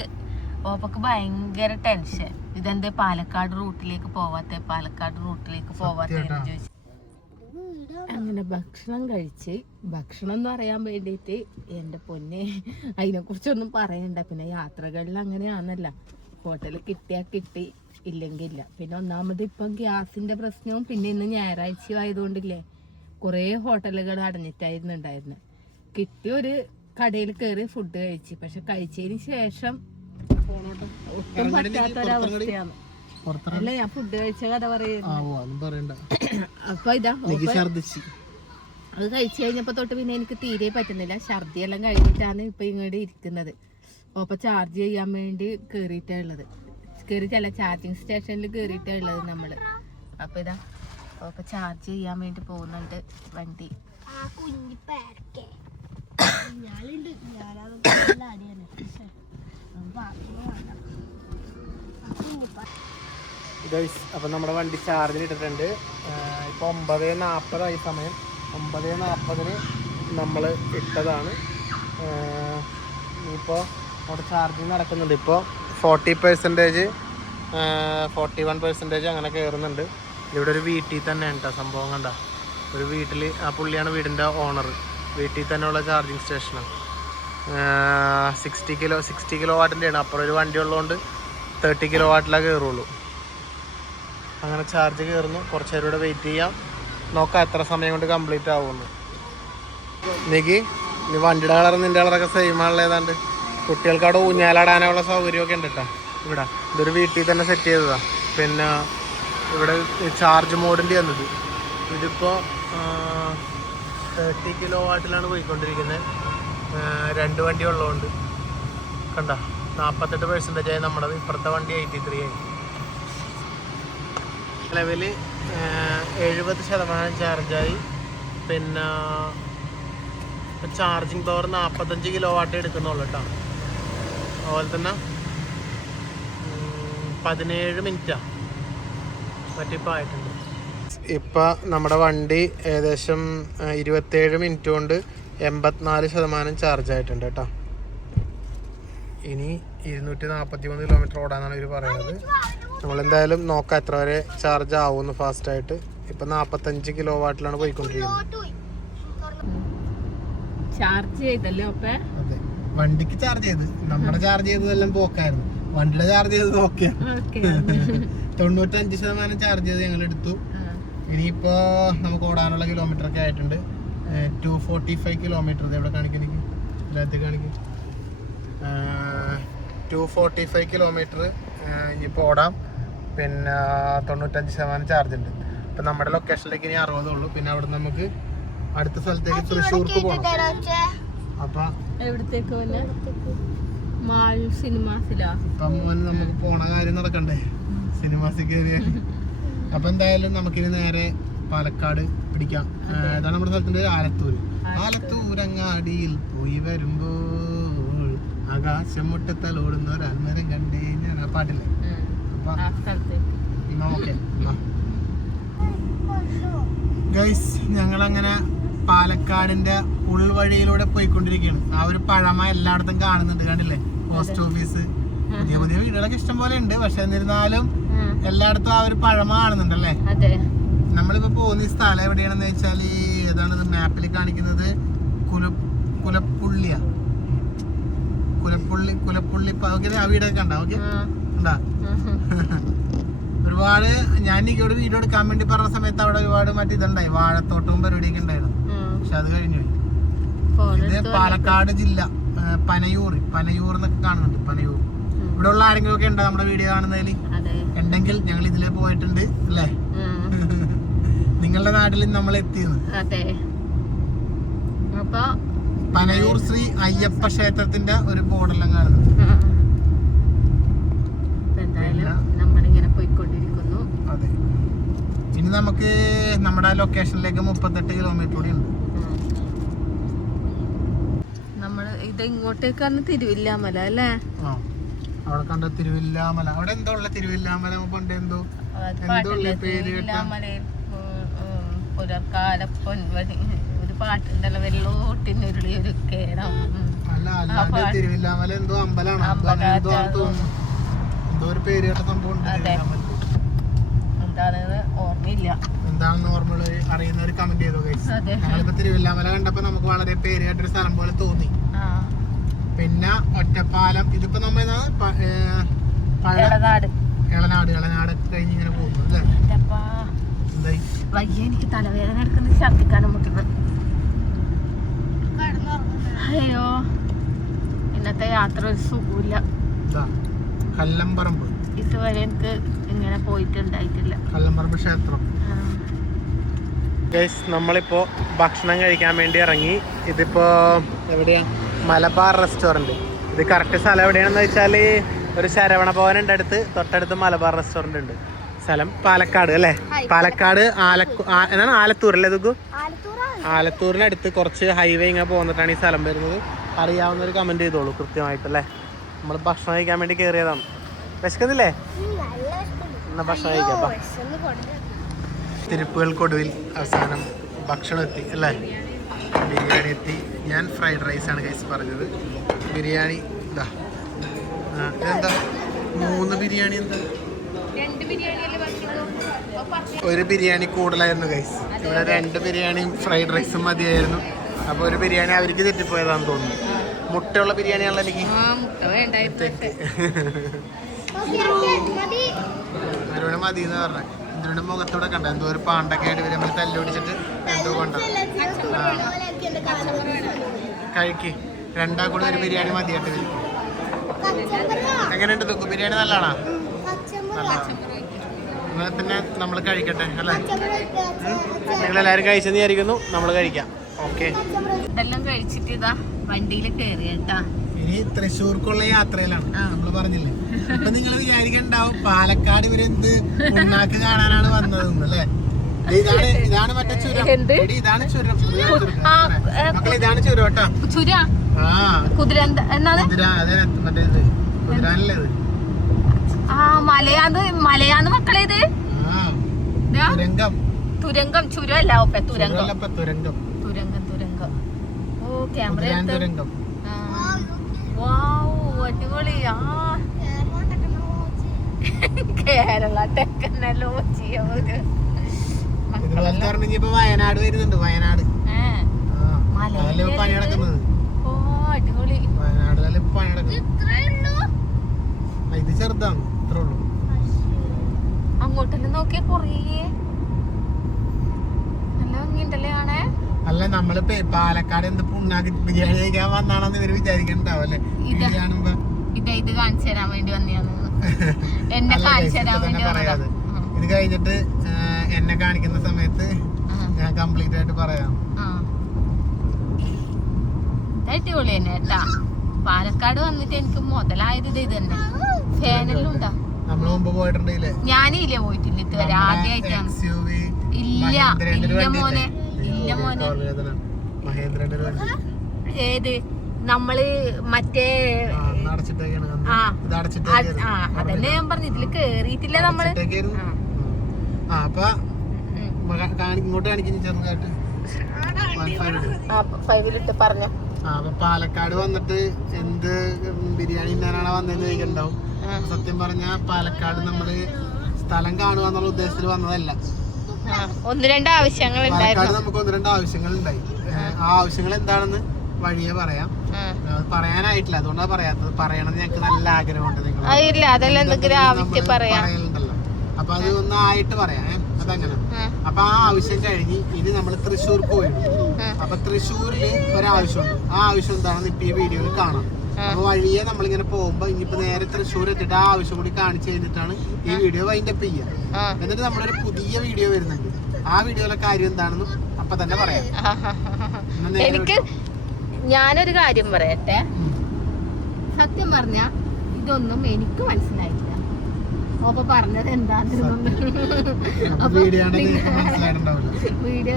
ഓപ്പക്ക് ഭയങ്കര ടെൻഷൻ. ഇതെന്തേ പാലക്കാട് റൂട്ടിലേക്ക് പോവാത്തേന്ന് ചോദിച്ചു. അങ്ങനെ ഭക്ഷണം കഴിച്ച് ഭക്ഷണം എന്ന് പറയാൻ വേണ്ടിയിട്ട് എൻ്റെ പൊന്നെ അതിനെ കുറിച്ചൊന്നും പറയണ്ട. പിന്നെ യാത്രകളിൽ അങ്ങനെയാണല്ല, ഹോട്ടൽ കിട്ടിയാൽ കിട്ടി, ഇല്ലെങ്കിൽ ഇല്ല. പിന്നെ ഒന്നാമത് ഇപ്പം ഗ്യാസിന്റെ പ്രശ്നവും പിന്നെ ഇന്ന് ഞായറാഴ്ച ആയതുകൊണ്ടില്ലേ കുറേ ഹോട്ടലുകൾ അടഞ്ഞിട്ടായിരുന്നുണ്ടായിരുന്നു. കിട്ടിയ ഒരു കടയിൽ കയറി ഫുഡ് കഴിച്ച്, പക്ഷെ കഴിച്ചതിന് ശേഷം ഒട്ടും പറ്റാത്തൊരവസ്ഥയാണ്. അല്ല ഞാൻ ഫുഡ് കഴിച്ച കഥ പറയുന്നു. അപ്പൊ ഇതാ അത് കഴിച്ചു കഴിഞ്ഞപ്പോ തൊട്ട് പിന്നെ എനിക്ക് തീരെ പറ്റുന്നില്ല. ഛർദിയെല്ലാം കഴിഞ്ഞിട്ടാണ് ഇപ്പൊ ഇങ്ങോട്ട് ഇരിക്കുന്നത്. അപ്പൊ ചാർജ് ചെയ്യാൻ വേണ്ടി കേറിയിട്ടുള്ളത്, കേറിയിട്ടല്ല ചാർജിങ് സ്റ്റേഷനിൽ കേറിയിട്ടുള്ളത് നമ്മള്. അപ്പൊ ഇതാ അപ്പൊ ചാർജ് ചെയ്യാൻ വേണ്ടി പോകുന്നുണ്ട് വണ്ടി. അപ്പൊ നമ്മുടെ വണ്ടി ചാർജിന് ഇട്ടിട്ടുണ്ട്. ഇപ്പൊ 9:40 സമയം. 9:40 നമ്മൾ ഇട്ടതാണ്. ഇപ്പോൾ അവിടെ ചാർജിങ് നടക്കുന്നുണ്ട്. ഇപ്പോൾ 40%, 41% അങ്ങനെ കയറുന്നുണ്ട്. ഇവിടെ ഒരു വീട്ടിൽ തന്നെ ഉണ്ട് സംഭവം. കണ്ട ഒരു വീട്ടിൽ ആ പുള്ളിയാണ് വീടിൻ്റെ ഓണർ. വീട്ടിൽ തന്നെയുള്ള ചാർജിങ് സ്റ്റേഷനാണ്. 60 കിലോ വാട്ടിൻ്റെയാണ്. അപ്പുറം ഒരു വണ്ടി ഉള്ളതുകൊണ്ട് 30 കിലോ വാട്ടിലാണ് കയറുള്ളൂ. അങ്ങനെ ചാർജ് കയറുന്നു. കുറച്ച് നേരം ഇവിടെ വെയിറ്റ് ചെയ്യാം, നോക്കാം എത്ര സമയം കൊണ്ട് കംപ്ലീറ്റ് ആവുമെന്ന്. നീ വണ്ടിയുടെ കളർ നിൻ്റെ കളറൊക്കെ സെയിം ആണല്ലോ ഏതാണ്ട്. കുട്ടികൾക്ക് അവിടെ ഊഞ്ഞാലാടാനുള്ള സൗകര്യമൊക്കെ ഉണ്ട് കേട്ടോ ഇവിടെ. ഇതൊരു വീട്ടിൽ തന്നെ സെറ്റ് ചെയ്തതാണ്. പിന്നെ ഇവിടെ ചാർജ് മോഡിൻ്റെ വന്നത്. ഇതിപ്പോൾ 30 കിലോ വാട്ടിലാണ് പോയിക്കൊണ്ടിരിക്കുന്നത്. 2 വണ്ടി ഉള്ളതുകൊണ്ട് കണ്ട 48% ആയി നമ്മുടേത്. ഇപ്പുറത്തെ വണ്ടി 83 ആയി. നിലവിൽ 70% ചാർജായി. പിന്നെ ചാർജിങ് പവർ 45 കിലോ വാട്ട് എടുക്കുന്നുള്ളൂ കേട്ടോ. അതുപോലെ തന്നെ 17 മിനിറ്റാണ് മറ്റിപ്പോൾ ആയിട്ടുണ്ട്. ഇപ്പം നമ്മുടെ വണ്ടി ഏകദേശം 27 മിനിറ്റ് കൊണ്ട് 84% ചാർജ് ആയിട്ടുണ്ട് കേട്ടോ. ഇനി 243 കിലോമീറ്റർ ഓടാന്നാണ് ഇവർ പറയുന്നത്. നമ്മളെന്തായാലും നോക്കാം എത്ര വരെ ചാർജ് ആവുമെന്ന് ഫാസ്റ്റായിട്ട്. ഇപ്പം 45 കിലോ വാട്ടിലാണ് പോയിക്കൊണ്ടിരിക്കുന്നത്. ചാർജ് ചെയ്തല്ലോ. അതെ, വണ്ടിക്ക് ചാർജ് ചെയ്ത്, നമ്മുടെ ചാർജ് ചെയ്തതെല്ലാം പോക്കായിരുന്നു. വണ്ടിയുടെ ചാർജ് ചെയ്തത് ഓക്കെ. 95% ചാർജ് ചെയ്ത് ഞങ്ങൾ എടുത്തു. ഇനിയിപ്പോ നമുക്ക് ഓടാനുള്ള കിലോമീറ്റർ ഒക്കെ ആയിട്ടുണ്ട്. 245 കിലോമീറ്റർ എവിടെ കാണിക്കും, ഇതിനകത്ത് കാണിക്കും. 245 കിലോമീറ്റർ ഇനിയിപ്പോൾ ഓടാം. പിന്നെ 95% ചാർജ് ഉണ്ട്. ഇപ്പം നമ്മുടെ ലൊക്കേഷനിലേക്ക് ഇനി 60 ഉള്ളൂ. പിന്നെ അവിടെ നമുക്ക് അടുത്ത സ്ഥലത്തേക്ക് തൃശ്ശൂർക്ക് പോകണം. അപ്പം എവിടത്തേക്ക് ഇപ്പം നമുക്ക് പോണ കാര്യം നടക്കണ്ടേ, സിനിമാസിൽ കയറിയാൽ. അപ്പം എന്തായാലും നമുക്കിനി നേരെ പാലക്കാട് പിടിക്കാം. ഏതാണ് നമ്മുടെ സ്ഥലത്തിൻ്റെ ആലത്തൂരങ്ങാടിയിൽ പോയി വരുമ്പോൾ ആകാശം മുട്ടത്തലോടുന്ന ഒരാൽമരം കണ്ടേ ഞാൻ ആ പാട്ടില്ലേ. ഓക്കെ ഗൈസ്, ഞങ്ങളങ്ങനെ പാലക്കാടിന്റെ ഉൾവഴിയിലൂടെ പോയിക്കൊണ്ടിരിക്കുകയാണ്. ആ ഒരു പഴമ എല്ലായിടത്തും കാണുന്നുണ്ട്, കണ്ടില്ലേ. പോസ്റ്റ് ഓഫീസ്, പുതിയ പുതിയ വീടുകളൊക്കെ ഇഷ്ടം പോലെ ഉണ്ട്. പക്ഷെ എന്നിരുന്നാലും എല്ലായിടത്തും ആ ഒരു പഴമ കാണുന്നുണ്ടല്ലേ. നമ്മളിപ്പോ പോകുന്ന ഈ സ്ഥലം എവിടെയാണെന്ന് വെച്ചാല്, ഏതാണത് മാപ്പിൽ കാണിക്കുന്നത്, കുലപ്പുള്ളിയാ. കുലപ്പുള്ളി ആ വീടൊക്കെ കണ്ടാ? ഓക്കെ ഉണ്ടാ. ഒരുപാട് ഞാൻ എനിക്കോട് വീഡിയോ എടുക്കാൻ വേണ്ടി പറഞ്ഞ സമയത്ത് അവിടെ ഒരുപാട് മറ്റേ ഇതുണ്ടായി, വാഴത്തോട്ടവും പരിപാടിയൊക്കെ ഉണ്ടായിരുന്നു. പക്ഷെ അത് കഴിഞ്ഞു. ഇത് പാലക്കാട് ജില്ല, പനയൂർ എന്നൊക്കെ കാണുന്നുണ്ട്. പനയൂർ ഇവിടെ ഉള്ള ആരെങ്കിലും ഒക്കെ ഉണ്ടോ നമ്മുടെ വീഡിയോ കാണുന്നതിൽ? ഉണ്ടെങ്കിൽ ഞങ്ങൾ ഇതിലേ പോയിട്ടുണ്ട് അല്ലേ. നിങ്ങളുടെ നാട്ടിൽ നമ്മൾ എത്തിയെന്ന്. പനയൂർ ശ്രീ അയ്യപ്പ ക്ഷേത്രത്തിന്റെ ഒരു ബോർഡെല്ലാം കാണുന്നുണ്ട്. അതെ, ഇനി നമുക്ക് നമ്മുടെ ലൊക്കേഷനിലേക്ക് 38 കിലോമീറ്റർ കൂടി ഉണ്ട്. നമ്മള് ഇത് ഇങ്ങോട്ടേക്കാണ് തിരുവില്ലാമല അല്ലേ. അവിടെ കണ്ട തിരുവില്ലാമല. അവിടെ എന്തോ ഉള്ള തിരുവില്ലാമല പണ്ട് എന്തോ പേര് കേട്ട ഒരു പാട്ടുണ്ടല്ലോ വെള്ളോട്ടിനുരുളി ഒരു കേണം. അല്ല അല്ലാണ്ട് തിരുവില്ലാമല എന്തോ അമ്പലമാണ്, എന്തോ തോന്നുന്നു. എന്തോ ഒരു പേര് കേട്ട സംഭവം ഉണ്ട്. എന്താണെന്ന് ഓർമ്മയില്ല. എന്താണെന്ന് ഓർമ്മ അറിയുന്നവർ കമന്റ് ചെയ്തോ ഗൈസ്. ഞങ്ങളിപ്പോ തിരുവില്ലാമല കണ്ടപ്പോ നമുക്ക് വളരെ പേര് കേട്ടൊരു സ്ഥലം പോലെ തോന്നി. പിന്നെ ഒറ്റപ്പാലം, ഇതിപ്പോ നമ്മ ഇളനാട് കഴിഞ്ഞ് ഇങ്ങനെ പോകുന്നു അല്ലേ? വയ്യ, എനിക്ക് തലവേദന എടുക്കുന്നത്, ഛർദിക്കാനും മുട്ടുന്നത്. അയ്യോ, ഇന്നത്തെ യാത്ര ഒരു സുഖമില്ല. കല്ലമ്പറമ്പ് ഇതുവരെ എനിക്ക് ഇങ്ങനെ പോയിട്ടുണ്ടായിട്ടില്ല. കല്ലമ്പറമ്പ് ക്ഷേത്രം. നമ്മളിപ്പോ ഭക്ഷണം കഴിക്കാൻ വേണ്ടി ഇറങ്ങി. ഇതിപ്പോ എവിടെയാ? മലബാർ റെസ്റ്റോറന്റ്. ഇത് കറക്റ്റ് സ്ഥലം എവിടെയാണെന്ന് വെച്ചാൽ ഒരു ശരവണ ഭവൻ ഉണ്ട് അടുത്ത്, തൊട്ടടുത്ത് മലബാർ റെസ്റ്റോറന്റ് ഉണ്ട്. സ്ഥലം പാലക്കാട് അല്ലേ? പാലക്കാട് എന്താണ് ആലത്തൂരല്ലേ? ഇതൊക്കെ ആലത്തൂരിനടുത്ത് കുറച്ച് ഹൈവേ ഇങ്ങനെ പോന്നിട്ടാണ് ഈ സ്ഥലം വരുന്നത്. അറിയാവുന്നവർ കമന്റ് ചെയ്തോളൂ കൃത്യമായിട്ടല്ലേ. നമ്മൾ ഭക്ഷണം കഴിക്കാൻ വേണ്ടി കയറിയതാണ്. വിശക്കുന്നില്ലേ? എന്നാ ഭക്ഷണം കഴിക്കാം. തിരുപ്പുകൾക്കൊടുവിൽ അവസാനം ഭക്ഷണം എത്തി അല്ലേ? ബിരിയാണി എത്തി. ഞാൻ ഫ്രൈഡ് റൈസ് ആണ് ഗൈസ് പറഞ്ഞത്. ബിരിയാണി ഇതാ. ഇതെന്താ 3 ബിരിയാണി? എന്താ ഒരു ബിരിയാണി കൂടുതലായിരുന്നു ഗൈസ്. ഇവിടെ 2 ബിരിയാണിയും ഫ്രൈഡ് റൈസും മതിയായിരുന്നു. അപ്പോൾ ഒരു ബിരിയാണി അവർക്ക് തെറ്റിപ്പോയതാണെന്ന് തോന്നുന്നു. മുട്ടയുള്ള ബിരിയാണിയാണല്ലോ എനിക്ക്. അവരോട് മതി എന്ന് പറഞ്ഞ ഇതിന്റെ മുഖത്തോടെ കണ്ട എന്തോ ഒരു പാണ്ടൊക്കെ ആയിട്ട് ഇവര് നമ്മൾ തല്ലുപിടിച്ചിട്ട് എന്തോ കൊണ്ട കഴിക്ക്. 2 കൂടെ ഒരു ബിരിയാണി മതിയായിട്ട് വരും. എങ്ങനെയുണ്ട് തുക്കു? ബിരിയാണി നല്ലതാണോ? പിന്നെ നമ്മൾ കഴിക്കട്ടെ അല്ലേ? നിങ്ങളെല്ലാരും കഴിച്ചെന്ന് വിചാരിക്കുന്നു. നമ്മൾ കഴിക്കാം. ഓക്കെ, ഇതെല്ലാം കഴിച്ചിട്ട് ഇതാ വണ്ടിയിൽ കയറിയാ. ഇനി തൃശ്ശൂർക്കുള്ള യാത്രയിലാണ്. നമ്മൾ പറഞ്ഞില്ലേ, ഇപ്പൊ നിങ്ങൾ വിചാരിക്കണ്ടാവും പാലക്കാട് ഇവരെന്ത് ഉണ്ണാക്ക് കാണാനാണ് വന്നതെന്ന് അല്ലേ? ഇതാണ് മറ്റേ ചുരം. ഇതാണ് ചുരം. മക്കളെ ഇതാണ് ചുരം കേട്ടോ. കുതിര അതെ മറ്റേത് കുതിരാനല്ലേ ഇത്? മലയാന്ന് മക്കളെ ഇത്. തുരങ്കം ചുരമല്ല. തുരങ്കം. ഓ, ക്യാമറ അടിപൊളി. കേരള ടെക്നോളജി. വയനാട് വരുന്നുണ്ട്. വയനാട് പണി നടക്കുന്നത്. ഓ, അടിപൊളി. വയനാടിലെ പണി നടക്കുന്നത്. ഇത് ചെറുതാണ്, ഇത്രേ ഉള്ളൂ. അങ്ങോട്ടെല്ലാം നോക്കിയാ കൊറേ നല്ല ഭംഗിയുണ്ടല്ലേ കാണേ. അല്ല, നമ്മളിപ്പോ പാലക്കാട് എന്ത് പുണ്ണാക്കി ബിരിയാണി കഴിക്കാൻ വന്നാണെന്ന് ഇവര് വിചാരിക്കണ്ടാവും അല്ലേ? ഇത് കാണിച്ചു തരാൻ വേണ്ടി വന്നെയാണ്. എന്നെ കാണിച്ചു തരാൻ വേണ്ടി പറയാതെ ഇത് കഴിഞ്ഞിട്ട് എന്നെ കാണിക്കുന്ന സമയത്ത് ഞാൻ കംപ്ലീറ്റ് ആയിട്ട് പറയാം. അടിപൊളി തന്നെ കേട്ടാ. പാലക്കാട് വന്നിട്ട് എനിക്ക് മുതലായത് ഇത് തന്നെ. ഫാനെല്ലാം ഉണ്ടാ? നമ്മള് മുമ്പ് പോയിട്ടുണ്ടല്ലേ? ഞാനില്ലേ പോയിട്ടില്ല ഇതുവരെ, ആദ്യമായിട്ടാണ്. ഇല്ല മോനെ. ഏത് നമ്മള് മറ്റേ അതന്നെ ഞാൻ പറഞ്ഞു. ഇതില് കേറിയിട്ടില്ല നമ്മള്. ഇങ്ങോട്ട് കാണിക്കുന്നു ചെറുതായിട്ട്. 5 പറഞ്ഞോ. പാലക്കാട് വന്നിട്ട് എന്ത് ബിരിയാണി തിന്നാനാണ് വന്നതെന്ന് ചോദിക്കണ്ടാവും. സത്യം പറഞ്ഞ പാലക്കാട് നമ്മള് സ്ഥലം കാണുക എന്നുള്ള ഉദ്ദേശത്തിൽ വന്നതല്ല. 1-2 ആവശ്യങ്ങൾ പാലക്കാട് നമുക്ക് 1-2 ആവശ്യങ്ങൾ ഉണ്ടായി. ആ ആവശ്യങ്ങൾ എന്താണെന്ന് വഴിയെ പറയാം. പറയാനായിട്ടില്ല, അതുകൊണ്ടാണ് പറയാത്തത്. പറയണമെന്ന് ഞങ്ങൾക്ക് നല്ല ആഗ്രഹമുണ്ട്. നിങ്ങൾ പറയലുണ്ടല്ലോ, അപ്പൊ അത് ഒന്നായിട്ട് പറയാം. അതങ്ങനെ. അപ്പൊ ആ ആവശ്യം കഴിഞ്ഞ് ഇനി നമ്മൾ തൃശ്ശൂർക്ക് പോയിരുന്നു. അപ്പൊ തൃശ്ശൂരില് ഒരാവശ്യമുണ്ട്. ആ ആവശ്യം എന്താണെന്ന് ഇപ്പൊ ഈ വീഡിയോയിൽ കാണാം. അപ്പൊ വഴിയെ നമ്മളിങ്ങനെ പോകുമ്പോ ഇനിയിപ്പോ നേരെ തൃശ്ശൂർ എത്തിയിട്ട് ആ ആവശ്യം കൂടി കാണിച്ചു കഴിഞ്ഞിട്ടാണ് ഈ വീഡിയോ വൈൻഡപ്പ് ചെയ്യുക. എന്നിട്ട് നമ്മളൊരു പുതിയ വീഡിയോ വരുന്നുണ്ട്. ആ വീഡിയോയിലെ കാര്യം എന്താണെന്നും അപ്പൊ തന്നെ പറയാം. ഞാനൊരു കാര്യം പറയട്ടെ. സത്യം പറഞ്ഞ ഇതൊന്നും എനിക്ക് മനസ്സിലായില്ല. അപ്പൊ പറഞ്ഞത് എന്താണെന്ന് വീഡിയോ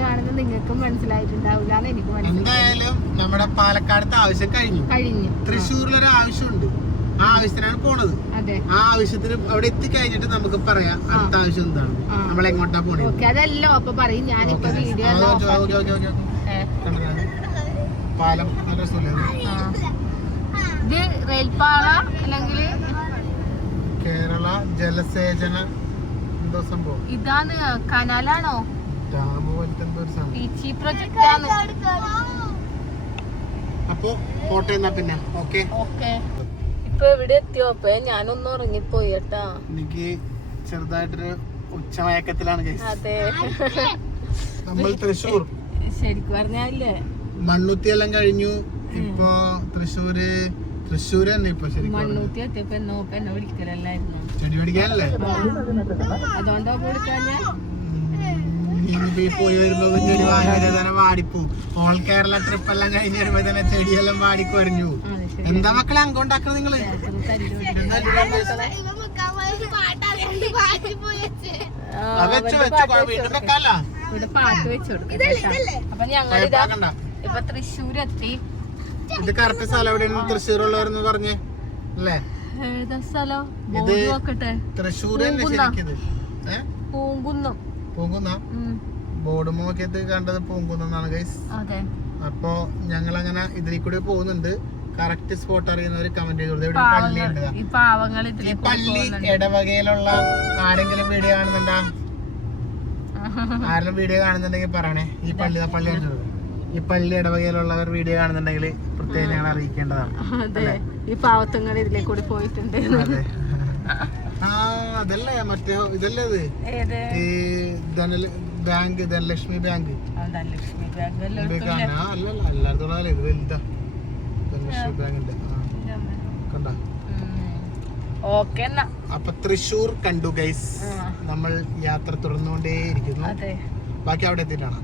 കാണുന്നത് നിങ്ങൾക്കും മനസ്സിലായിട്ടുണ്ടാവില്ല എന്ന് എനിക്ക് മനസ്സിലായി. എന്തായാലും നമ്മുടെ പാലക്കാടത്തെ ആവശ്യം കഴിഞ്ഞു. തൃശ്ശൂരിലൊരു ആവശ്യമുണ്ട്. ആ ആവശ്യത്തിനാണ് പോണത്. ആ ആവശ്യത്തിന് അവിടെ എത്തിക്കഴിഞ്ഞിട്ട് നമുക്ക് പറയാം അടുത്ത ആവശ്യം എന്താണ്, നമ്മൾ എങ്ങോട്ടാ പോണത്. അതല്ലോ അപ്പൊ പറയും. ഞാനിപ്പോ വീഡിയോ പാലം നല്ല ഇത് റെയിൽപാള അല്ലെങ്കിൽ കേരള ജലസേചന എന്തോ സംഭവം. ഇതാണ് കനാലാണോ? ഡാം പോലത്തെ എന്തോ ഒരു സാധനം. പീച്ചി പ്രൊജക്റ്റ് ആണ്. അപ്പൊ പോട്ടെ എന്നാ പിന്നെ. ഓക്കെ ഇപ്പൊ എവിടെ എത്തിയോ? അപ്പൊ ഞാനൊന്നും ഉറങ്ങിപ്പോയി കേട്ടാ. എനിക്ക് ചെറുതായിട്ടൊരു ഉച്ചമയക്കത്തിലാണ്. അതെ, നമ്മൾ തൃശ്ശൂർ ശരിക്കും പറഞ്ഞാലേ മണ്ണുത്തി എല്ലാം കഴിഞ്ഞു. ഇപ്പൊ തൃശ്ശൂര് തന്നെ ഇപ്പൊ ശരിക്കും മണ്ണൂത്തി എത്തിയപ്പോ എന്നെ വിളിക്കലല്ലായിരുന്നു. ചെടി പിടിക്കാനല്ലേ? അതുകൊണ്ടാ വിളിക്കാഞ്ഞ. പോയി വരുമ്പോ ചെടി വാങ്ങി തന്നെ വാടിപ്പോ. ഓൾ കേരള ട്രിപ്പ് എല്ലാം കഴിഞ്ഞ് വരുമ്പോ തന്നെ ചെടിയെല്ലാം വാടിക്കൊരഞ്ഞു. എന്താ മക്കളെ അങ്ങോട്ടാക്കണത് നിങ്ങള്? ഇവിടെ പാട്ട് വെച്ച് കൊടുക്കും. അപ്പൊ ഞങ്ങളിതാ ഇപ്പൊ തൃശ്ശൂരെത്തി. ഇത് കറക്റ്റ് സ്ഥലം എവിടെയാണ്? തൃശ്ശൂരുള്ളവരെന്ന് പറഞ്ഞേ അല്ലേ? സ്ഥലം തൃശ്ശൂർ തന്നെ ശരിക്കും. പൂങ്കുന്ന ബോർഡ് നോക്കിയത് കണ്ടത് പൂങ്കുന്നാണ് ഗൈസ്. അപ്പൊ ഞങ്ങൾ അങ്ങനെ ഇതിൽ കൂടെ പോകുന്നുണ്ട്. കറക്റ്റ് സ്പോട്ട് അറിയുന്നവര് കമന്റ് ചെയ്തോളൂ. ഇവിടെ പള്ളി ഉണ്ട്. ഈ പള്ളി ഇടവകയിലുള്ള ആരെങ്കിലും വീഡിയോ കാണുന്നുണ്ടോ? ആരെങ്കിലും വീഡിയോ കാണുന്നുണ്ടെങ്കിൽ പറയണേ. ഈ പള്ളി ഈ പള്ളി ഇടവകയിലുള്ളവർ വീഡിയോ കാണുന്നുണ്ടെങ്കിൽ പ്രത്യേകം ഞങ്ങൾ അറിയിക്കേണ്ടതാണ്. ഈ പാവത്തങ്ങൾ ഇതിലേ കൂടി പോയിട്ടുണ്ട്. ആ അതല്ലേ മറ്റേ ഇതല്ലേ ഇത് ഈ ബാങ്ക് ധനലക്ഷ്മി ബാങ്ക്. അല്ലല്ല എല്ലായിടത്തുള്ള ഇത് വലുതാ ധനലക്ഷ്മി ബാങ്കിന്റെ. കണ്ട. അപ്പൊ തൃശ്ശൂർ കണ്ടു ഗൈസ്. നമ്മൾ യാത്ര തുടർന്നുകൊണ്ടേയിരിക്കുന്നു. ബാക്കി അവിടെ എത്തിയിട്ടാണ്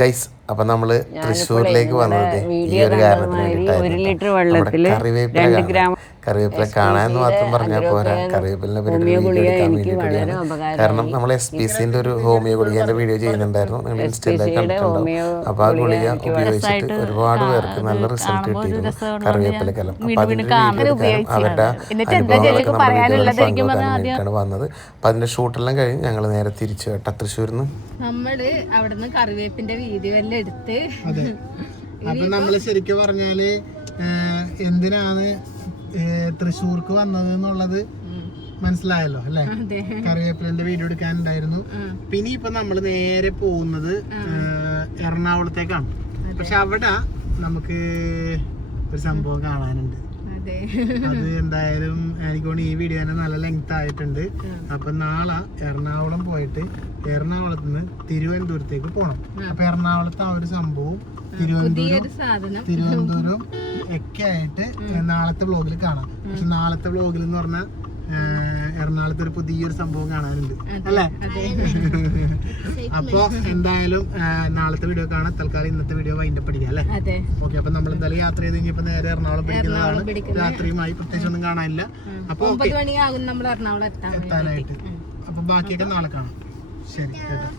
ഗൈസ്. അപ്പൊ നമ്മള് തൃശ്ശൂരിലേക്ക് വന്നത് ഈ ഒരു കാരണത്തിന് വേണ്ടിയിട്ടായിരുന്നു. കറിവേപ്പില കാണാന്ന് മാത്രം പറഞ്ഞാൽ പോരാ, കറിവേപ്പിലിനെ പറ്റി വീഡിയോ എടുക്കാൻ വേണ്ടിയിട്ടാണ്. കാരണം നമ്മൾ SPCന്റെ ഒരു ഹോമിയോ ഗുളികന്റെ വീഡിയോ ചെയ്യുന്നുണ്ടായിരുന്നു. നിങ്ങൾ ഇൻസ്റ്റയിലൊക്കെ കണ്ടിട്ടുണ്ടോ? അപ്പൊ ആ ഗുളിക ഉപയോഗിച്ചിട്ട് ഒരുപാട് പേർക്ക് നല്ല റിസൾട്ട് കിട്ടിയിരുന്നു കറിവേപ്പിലക്കെല്ലാം. അപ്പൊ അതിന്റെ വീഡിയോ എടുക്കാനും അവരുടെ അനുഭവങ്ങളൊക്കെ നമ്മുടെ വീഡിയോയിൽ പങ്കുവെക്കാനായിട്ടാണ് വന്നത്. അപ്പൊ അതിന്റെ ഷൂട്ടെല്ലാം കഴിഞ്ഞ് ഞങ്ങൾ നേരെ തിരിച്ചു കേട്ട തൃശ്ശൂരിന്ന്. നമ്മള് അവിടുന്ന് കറിവേപ്പിന്റെ വീഡിയോ എല്ലാം എടുത്ത്. അപ്പൊ നമ്മള് ശരിക്കും പറഞ്ഞാല് എന്തിനാണ് തൃശ്ശൂർക്ക് വന്നത് എന്നുള്ളത് മനസ്സിലായല്ലോ അല്ലെ? കറിവേപ്പിലന്റെ വീഡിയോ എടുക്കാനുണ്ടായിരുന്നു. പിന്നെ ഇപ്പൊ നമ്മള് നേരെ പോകുന്നത് എറണാകുളത്തേക്കാണ്. പക്ഷെ അവിടെ നമുക്ക് ഒരു സംഭവം കാണാനുണ്ട്. അത് എന്തായാലും എനിക്ക് ഈ വീഡിയോ തന്നെ നല്ല ലെങ്ത് ആയിട്ടുണ്ട്. അപ്പൊ നാളെ എറണാകുളം പോയിട്ട് എറണാകുളത്ത് നിന്ന് തിരുവനന്തപുരത്തേക്ക് പോണം. അപ്പൊ എറണാകുളത്ത് ആ ഒരു സംഭവം തിരുവനന്തപുരം ഒക്കെ ആയിട്ട് നാളത്തെ വ്ലോഗിൽ കാണാം. പക്ഷെ നാളത്തെ വ്ലോഗിൽ എന്ന് പറഞ്ഞാൽ എറണാകുളത്ത് ഒരു പുതിയൊരു സംഭവം കാണാനുണ്ട് അല്ലേ? അപ്പൊ എന്തായാലും നാളത്തെ വീഡിയോ കാണാം. തൽക്കാലം ഇന്നത്തെ വീഡിയോ വൈൻഡപ്പ് അടിക്കാം അല്ലേ? ഓക്കെ. അപ്പൊ നമ്മൾ എന്തായാലും യാത്ര ചെയ്ത് കഴിഞ്ഞപ്പോ നേരെ എറണാകുളം പിടിക്കുന്നതാണ്. രാത്രിയുമായി പ്രത്യേകിച്ച് ഒന്നും കാണാനില്ല. അപ്പൊ എത്താനായിട്ട്. അപ്പൊ ബാക്കിയൊക്കെ നാളെ കാണാം. ശരി കേട്ടോ.